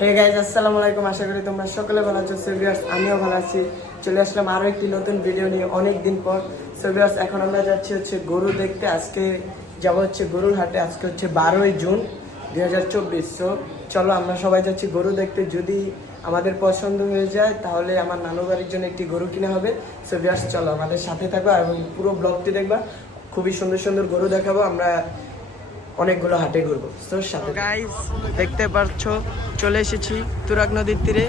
Hey guys, আসসালামু আলাইকুম। আশা করি তোমরা সকলে ভালো আছো। সো ভিউয়ার্স, আমিও ভালো আছি। চলে আসলাম আরও একটি নতুন ভিডিও নিয়ে অনেক দিন পর। সো ভিউয়ার্স, এখন আমরা যাচ্ছি গরু দেখতে। আজকে যাব গরুর হাটে। আজকে 12ই জুন 2024। সো চলো আমরা সবাই যাচ্ছি গরু দেখতে। যদি আমাদের পছন্দ হয়ে যায় তাহলে আমার নানু বাড়ির জন্য একটি গরু কিনা হবে। সো ভিউয়ার্স, চলো আমাদের সাথে থাকো এবং পুরো ব্লগটি দেখবা। খুবই সুন্দর সুন্দর গরু দেখাবো। আমরা অনেকগুলো হাটে ঘুরবো। তো সাথে গাইস, দেখতে পাচ্ছ চলে এসেছি তুরাগ নদীর তীরে।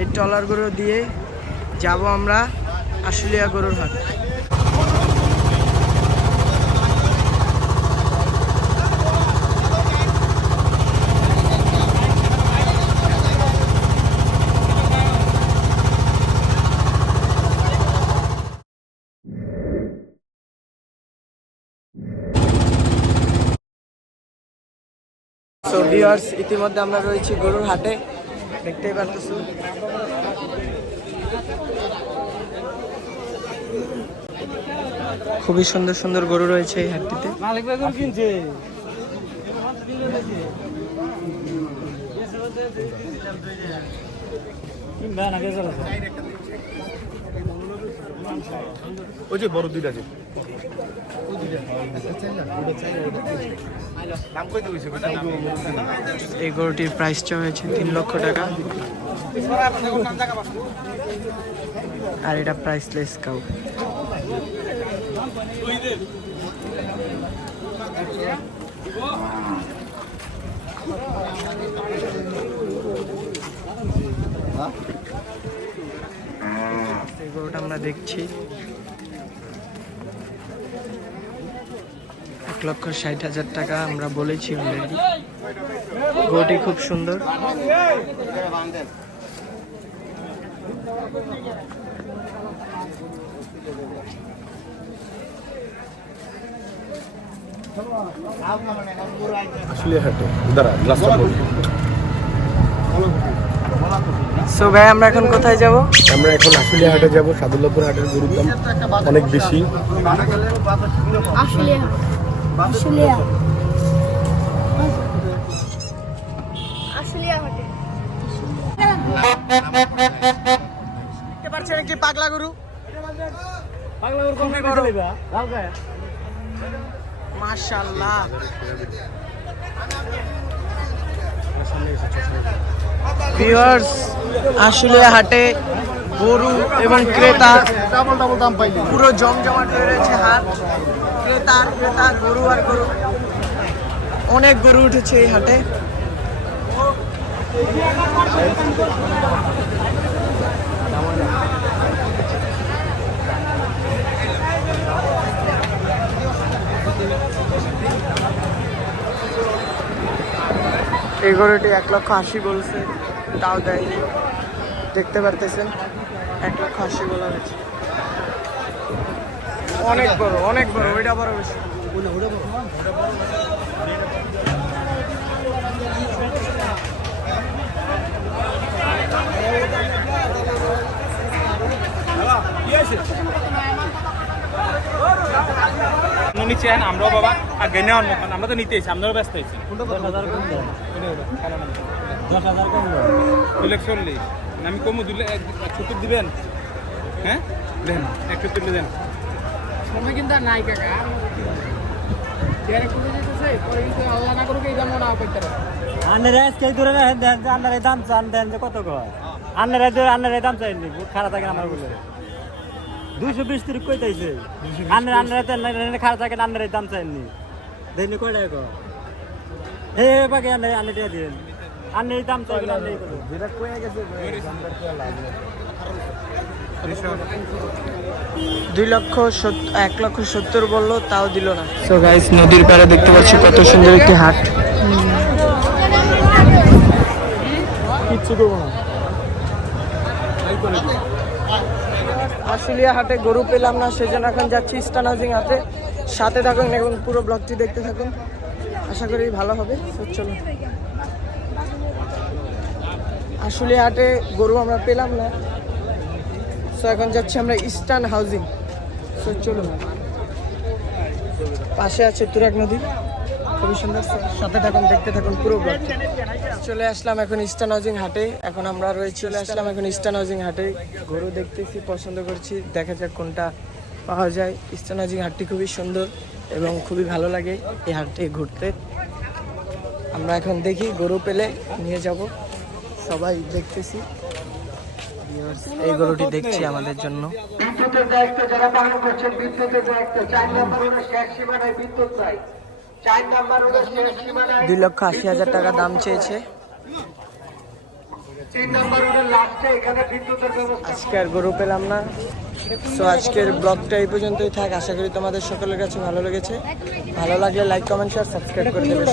এই ট্রলারগুলো দিয়ে যাব আমরা আশুলিয়া গরুর হাট। সো ভিউয়ার্স, ইতিমধ্যে আমরা রয়েছি গরুর হাটে, দেখতেই পারতেছো। খুবই সুন্দর সুন্দর গরু রয়েছে এই হাটটিতে। ওই যে বড় দুইটা আছে। এই গরুটির প্রাইস হয়েছে 3 লক্ষ টাকা, আর এটা প্রাইসলেস কাউ। এই গরুটা আমরা দেখছি 1,60,000 টাকা আমরা বলেছি অলরেডি। গরুটি খুব সুন্দর। আসলে হাটে দাঁড়া গ্লাসটা পড়ি। সো ভাই, আমরা এখন কোথায় যাব? আমরা এখন আশুলিয়া হাটে যাব। সাদুল্লাপুর হাটের গরুর দাম অনেক বেশি। আশুলিয়া আশুলিয়া আশুলিয়া হাটে দেখতে পাচ্ছেন একটি পাগলা গরু। খুবই বড়। মাশাআল্লাহ। ভিউয়ার্স, আশুলিয়া হাটে গরু এবং ক্রেতা পুরো জমজমাট হয়ে রয়েছে হাট। ক্রেতা আর ক্রেতা, গরু আর গরু। অনেক গরু উঠেছে এই হাটে। এই গরুটি 1,80,000 বলছে, তাও দেয়নি। দেখতে পারতেছেন 1,80,000 বলা হয়েছে। অনেক বড়, অনেক বড়। ওইটা বড় বেশি। নিচ্ছেন আমরাও বাবা আগে নেওয়ার মতন, আমরা তো নিতে এসেছি, আমরাও ব্যস্ত হয়েছি। 10,000 কম 2,40,000 আমি কমু 2,70,000 দিবেন। হ্যাঁ দেন, একটু তুলে দেন। সময় কিন্তু আর নাই কাকা। আল্লাহ না করুক এই দাম না করতে পারে। আন্নারে আজকে ধরে রাখেন, দেন যে আন্নারে দাম চান, দেন যে কত কয় আন্নারে ধরে আন্নারে দাম চাইনি। খারাপ থাকে আমার বলে 220 তিরিশ কইতাইছে। আন্নারে আন্নারে খারাপ থাকে, আন্নারে দাম চাইনি। দেনি কয় টাকা কয় হে বাকি আন্নারে আন্নারে দিন। আন্নারে দাম চাইবেন, আন্নারে কত যেটা কইয়া গেছে 1,70,000 বললো, তাও দিল না। সো গাইস, নদীর পাড়ে দেখতে পাচ্ছি কত সুন্দর একটি হাট। কিচ্ছু করবো না। আশুলিয়া হাটে গরু পেলাম না, সেজন্য এখন যাচ্ছি ইস্টার্ন হাউজিং হাটে। সাথে থাকুন এবং পুরো ব্লগটি দেখতে থাকুন, আশা করি ভালো হবে। চলুন। আশুলিয়া হাটে গরু আমরা পেলাম না, সো এখন যাচ্ছি আমরা ইস্টার্ন হাউজিং। সো চলুন। পাশে আছে তুরাগ নদী। খুবই সুন্দর। সাথে থাকুন, দেখতে থাকুন পুরো ব্লগটি। চলে আসলাম এখন ইস্টার্ন হাউজিং হাটে। এখন আমরা চলে আসলাম এখন ইস্টার্ন হাউজিং হাটে। গরু দেখতেছি, পছন্দ করছি, দেখা যাক কোনটা পাওয়া যায়। ইস্টার্ন হাউজিং হাটটি খুবই সুন্দর এবং খুবই ভালো লাগে এই হাটে ঘুরতে। আমরা এখন দেখি, গরু পেলে নিয়ে যাব। সবাই দেখতেছি, এই গরুটি দেখছি আমাদের জন্য। বিদ্যুতের দায়িত্ব যারা পালন করছেন, বিদ্যুতের দায়িত্ব 4 নম্বর হলো শেষ সীমানায় বিদ্যুৎ চাই। 4 নম্বর হলো শেষ সীমানায় 2,80,000 টাকা দাম চেয়েছে। 3 নম্বর হলো লাস্টে এখানে বিদ্যুতের ব্যবস্থা। আজকে আর গরু পেলাম না। সো আজকের ব্লগটা এই পর্যন্তই থাক। আশা করি তোমাদের সকলের কাছে ভালো লেগেছে। ভালো লাগলে লাইক, কমেন্ট, শেয়ার, সাবস্ক্রাইব করে দেবে।